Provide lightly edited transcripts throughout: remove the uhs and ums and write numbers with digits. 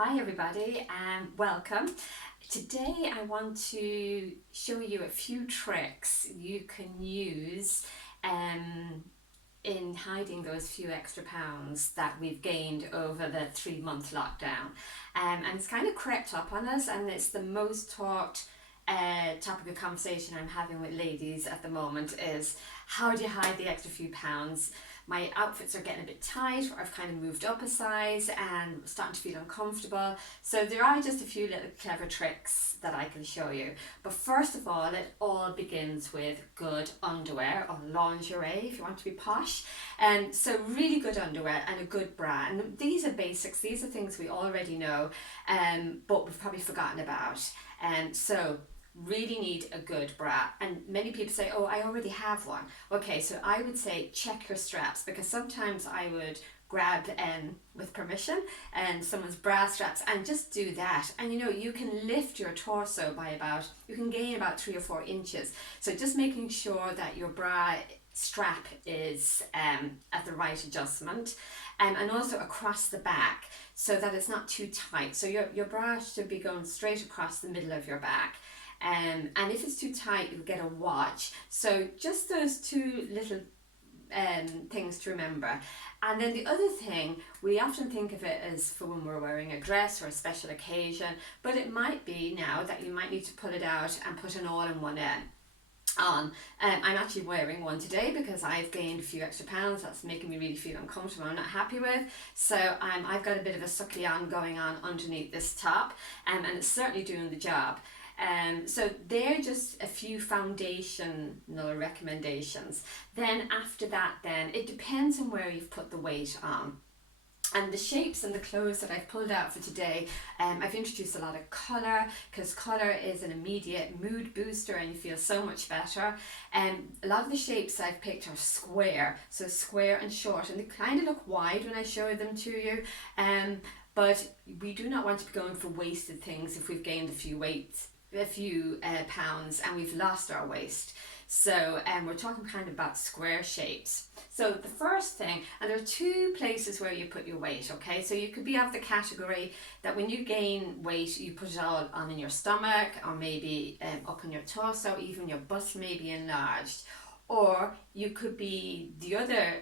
Hi everybody and welcome. Today I want to show you a few tricks you can use in hiding those few extra pounds that we've gained over the 3-month lockdown. And it's kind of crept up on us, and it's the most talked topic of conversation I'm having with ladies at the moment is, how do you hide the extra few pounds? My outfits are getting a bit tight, or I've kind of moved up a size and starting to feel uncomfortable. So there are just a few little clever tricks that I can show you. But first of all, it all begins with good underwear, or lingerie if you want to be posh. And so really good underwear and a good bra. And these are basics, these are things we already know, but we've probably forgotten about. And so really need a good bra. And many people say, oh, I already have one. Okay, so I would say check your straps, because sometimes I would grab with permission and someone's bra straps and just do that, and you can lift your torso by you can gain about 3 or 4 inches. So just making sure that your bra strap is at the right adjustment, and also across the back so that it's not too tight. So your bra should be going straight across the middle of your back. And if it's too tight, you'll get a watch. So just those two little things to remember. And then the other thing, we often think of it as for when we're wearing a dress or a special occasion, but it might be now that you might need to pull it out and put an all-in-one on. I'm actually wearing one today because I've gained a few extra pounds. That's making me really feel uncomfortable, I'm not happy with. So I've got a bit of a suckly on going on underneath this top, and it's certainly doing the job. So they're just a few foundational recommendations. Then after that, then it depends on where you've put the weight on. And the shapes and the clothes that I've pulled out for today, I've introduced a lot of colour, because colour is an immediate mood booster and you feel so much better. A lot of the shapes I've picked are square, so square and short, and they kind of look wide when I show them to you. But we do not want to be going for wasted things if we've gained a few pounds and we've lost our waist. So we're talking kind of about square shapes. So the first thing, and there are 2 places where you put your weight, okay? So you could be of the category that when you gain weight, you put it all on in your stomach, or maybe up on your torso, even your bust may be enlarged. Or you could be the other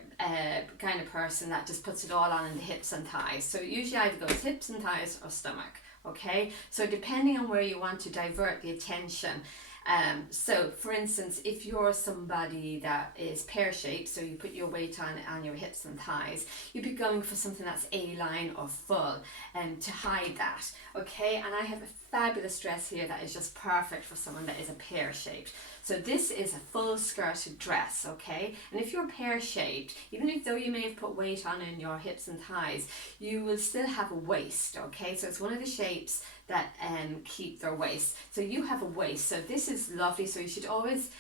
kind of person that just puts it all on in the hips and thighs. So usually either goes hips and thighs or stomach. Okay, so depending on where you want to divert the attention. So for instance, if you're somebody that is pear-shaped, so you put your weight on your hips and thighs, you'd be going for something that's A-line or full, to hide that. Okay, and I have a fabulous dress here that is just perfect for someone that is a pear-shaped. So this is a full skirted dress, okay? And if you're pear-shaped, even though you may have put weight on in your hips and thighs, you will still have a waist, okay? So it's one of the shapes that keep their waist. So you have a waist, so this is lovely. So you should always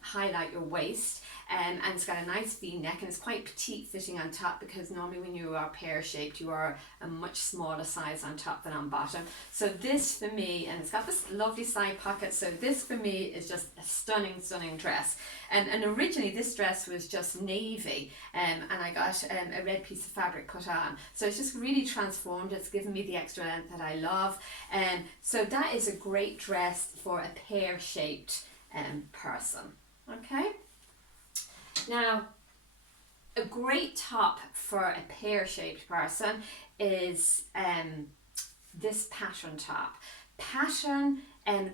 highlight your waist, and it's got a nice V-neck, and it's quite petite fitting on top, because normally when you are pear-shaped, you are a much smaller size on top than on bottom. So this for me, and it's got this lovely side pocket, so this for me is just a stunning dress. And originally this dress was just navy, and I got a red piece of fabric put on. So it's just really transformed, it's given me the extra length that I love. So that is a great dress for a pear-shaped person, okay? Now, a great top for a pear-shaped person is this pattern top. Pattern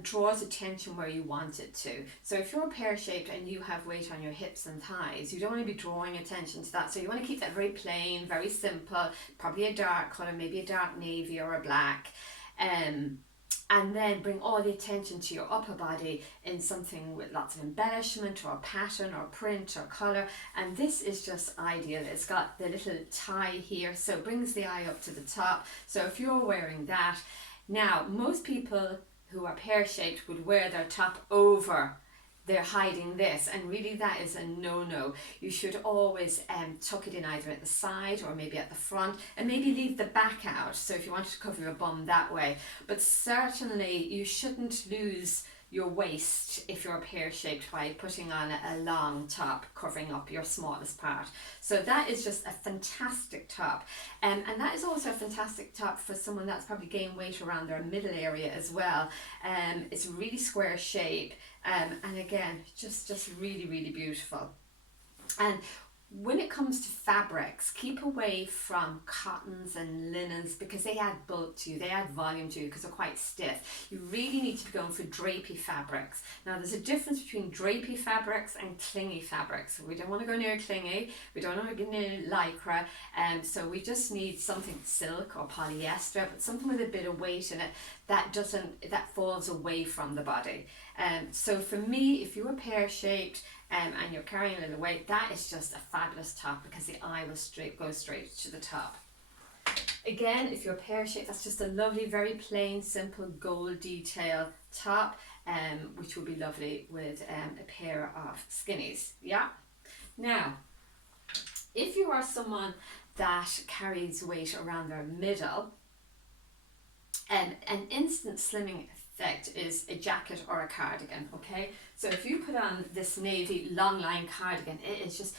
draws attention where you want it to. So if you're pear-shaped and you have weight on your hips and thighs, you don't want to be drawing attention to that. So you want to keep that very plain, very simple, probably a dark colour, maybe a dark navy or a black. And then bring all the attention to your upper body in something with lots of embellishment or pattern or print or colour. And this is just ideal. It's got the little tie here, so it brings the eye up to the top. So if you're wearing that, now most people who are pear-shaped would wear their top over. They're hiding this, and really that is a no-no. You should always tuck it in either at the side or maybe at the front, and maybe leave the back out, so if you wanted to cover your bum that way. But certainly you shouldn't lose your waist if you're pear-shaped by putting on a long top covering up your smallest part. So that is just a fantastic top, and that is also a fantastic top for someone that's probably gained weight around their middle area as well. It's a really square shape, and again, just really, really beautiful. And when it comes to fabrics, keep away from cottons and linens because they add bulk to you, they add volume to you because they're quite stiff. You really need to be going for drapey fabrics. Now there's a difference between drapey fabrics and clingy fabrics. We don't want to go near clingy, we don't want to go near lycra, so we just need something silk or polyester, but something with a bit of weight in it that falls away from the body. So for me, if you're pear-shaped, and you're carrying a little weight, that is just a fabulous top because the eye will go straight to the top. Again, if you're pear-shaped, that's just a lovely, very plain, simple gold detail top, which will be lovely with a pair of skinnies. Yeah. Now, if you are someone that carries weight around their middle, an instant slimming effect is a jacket or a cardigan. Okay, so if you put on this navy long line cardigan, it is just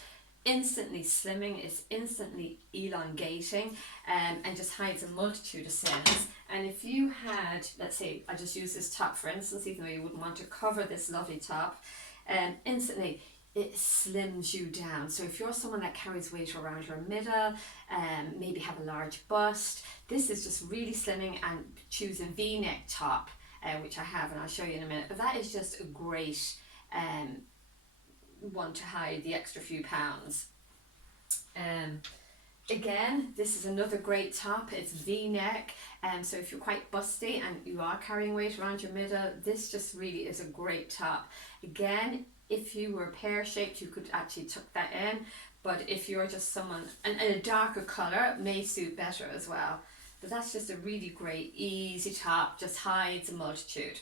instantly slimming, it's instantly elongating, and just hides a multitude of sins. And if you had, let's say, I just use this top for instance, even though you wouldn't want to cover this lovely top, instantly it slims you down. So if you're someone that carries weight around your middle, maybe have a large bust, this is just really slimming. And choose a V-neck top, which I have and I'll show you in a minute, but that is just a great one to hide the extra few pounds. Again, this is another great top. It's V-neck, so if you're quite busty and you are carrying weight around your middle, this just really is a great top. Again, if you were pear-shaped, you could actually tuck that in, but if you're just someone, and a darker colour may suit better as well. But that's just a really great, easy top, just hides a multitude.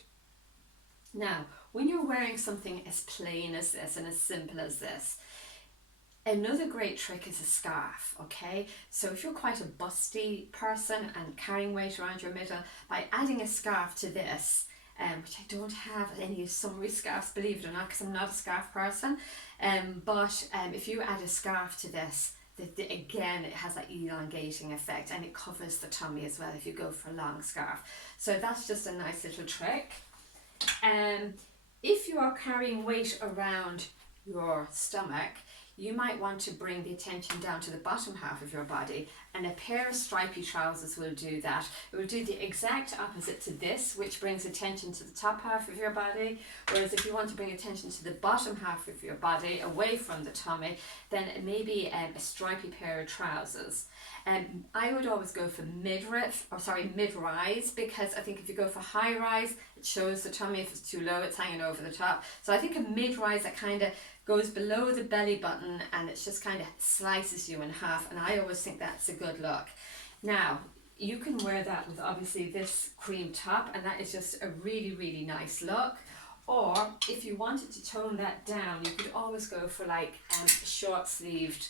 Now, when you're wearing something as plain as this and as simple as this, another great trick is a scarf, okay? So if you're quite a busty person and carrying weight around your middle, by adding a scarf to this, which I don't have any summery scarves, believe it or not, because I'm not a scarf person, but if you add a scarf to this, again, it has that elongating effect, and it covers the tummy as well if you go for a long scarf. So that's just a nice little trick. If you are carrying weight around your stomach, you might want to bring the attention down to the bottom half of your body, and a pair of stripy trousers will do that. It will do the exact opposite to this, which brings attention to the top half of your body, whereas if you want to bring attention to the bottom half of your body, away from the tummy, then maybe a stripy pair of trousers. I would always go for mid-rise, because I think if you go for high-rise, it shows the tummy. If it's too low, it's hanging over the top. So I think a mid-rise that kind of goes below the belly button and it just kind of slices you in half, and I always think that's a good look. Now, you can wear that with obviously this cream top, and that is just a really, really nice look. Or if you wanted to tone that down, you could always go for like a short-sleeved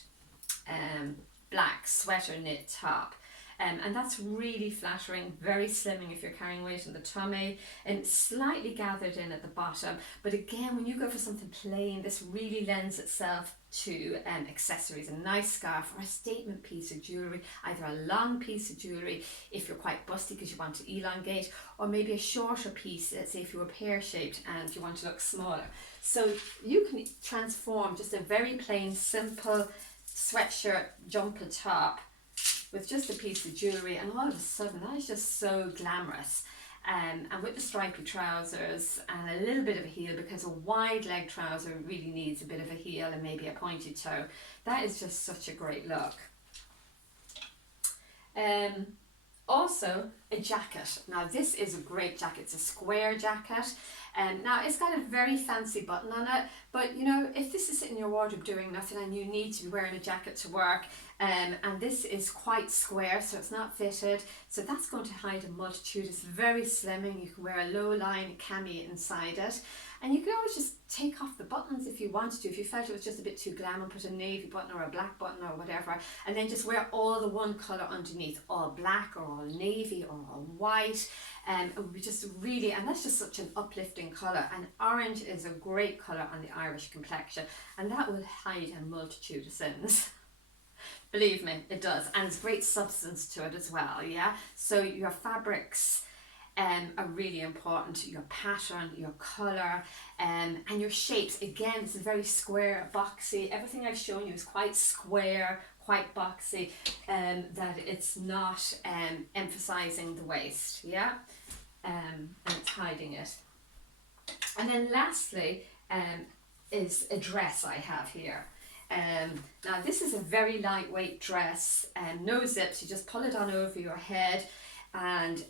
black sweater knit top. And that's really flattering, very slimming if you're carrying weight in the tummy, and slightly gathered in at the bottom. But again, when you go for something plain, this really lends itself to accessories, a nice scarf or a statement piece of jewellery, either a long piece of jewellery if you're quite busty because you want to elongate, or maybe a shorter piece, let's say if you were pear-shaped and you want to look smaller. So you can transform just a very plain, simple sweatshirt jumper top with just a piece of jewellery, and all of a sudden that is just so glamorous. And with the stripy trousers and a little bit of a heel, because a wide leg trouser really needs a bit of a heel and maybe a pointed toe, that is just such a great look. Also, a jacket. Now this is a great jacket. It's a square jacket, and now it's got a very fancy button on it, but you know, if this is sitting in your wardrobe doing nothing and you need to be wearing a jacket to work, and this is quite square, so it's not fitted, so that's going to hide a multitude. It's very slimming. You can wear a low line cami inside it, and you can always just take off the buttons if you wanted to. If you felt it was just a bit too glam, and put a navy button or a black button or whatever, and then just wear all the one colour underneath, all black or all navy or all white. It would be just really, and that's just such an uplifting colour, and orange is a great colour on the Irish complexion, and that will hide a multitude of sins. Believe me, it does, and it's great substance to it as well, yeah? So your fabrics are really important, your pattern, your colour, and your shapes. Again, this is very square, boxy. Everything I've shown you is quite square, quite boxy, that it's not emphasising the waist, yeah? And it's hiding it. And then lastly is a dress I have here. Now this is a very lightweight dress, no zips, you just pull it on over your head, and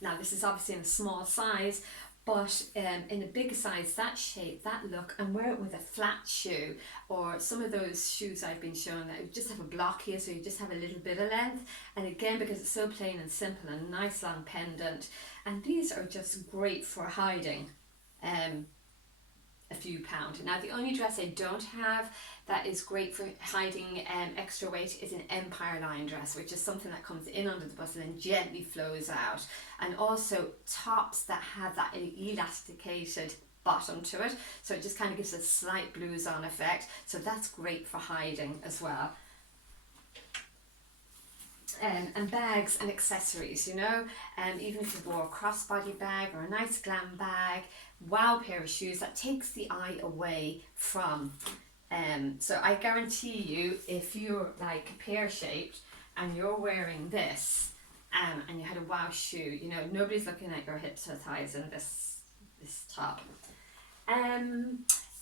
now this is obviously in a small size, but in a bigger size, that shape, that look, and wear it with a flat shoe, or some of those shoes I've been shown that just have a block here, so you just have a little bit of length, and again, because it's so plain and simple, and nice long pendant, and these are just great for hiding a few pounds. Now the only dress I don't have that is great for hiding extra weight is an empire line dress, which is something that comes in under the bust and then gently flows out, and also tops that have that elasticated bottom to it, so it just kind of gives a slight blues on effect, so that's great for hiding as well. And bags and accessories, you know, even if you wore a crossbody bag or a nice glam bag, wow, pair of shoes, that takes the eye away from, so I guarantee you, if you're like pear-shaped and you're wearing this, and you had a wow shoe, you know, nobody's looking at your hips or thighs in this top.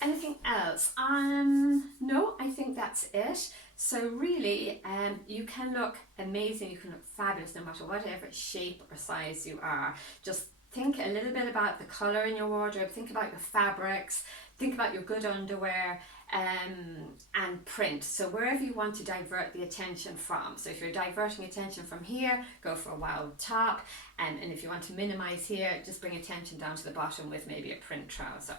Anything else? No, I think that's it. So really, you can look amazing, you can look fabulous no matter whatever shape or size you are. Just think a little bit about the colour in your wardrobe, think about your fabrics, think about your good underwear, and print. So wherever you want to divert the attention from. So if you're diverting attention from here, go for a wild top, and if you want to minimise here, just bring attention down to the bottom with maybe a print trouser.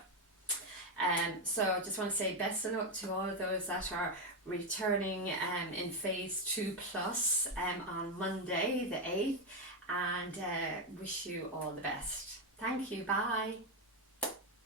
So I just want to say best of luck to all of those that are returning in phase 2+ on Monday the 8th, and wish you all the best. Thank you, bye.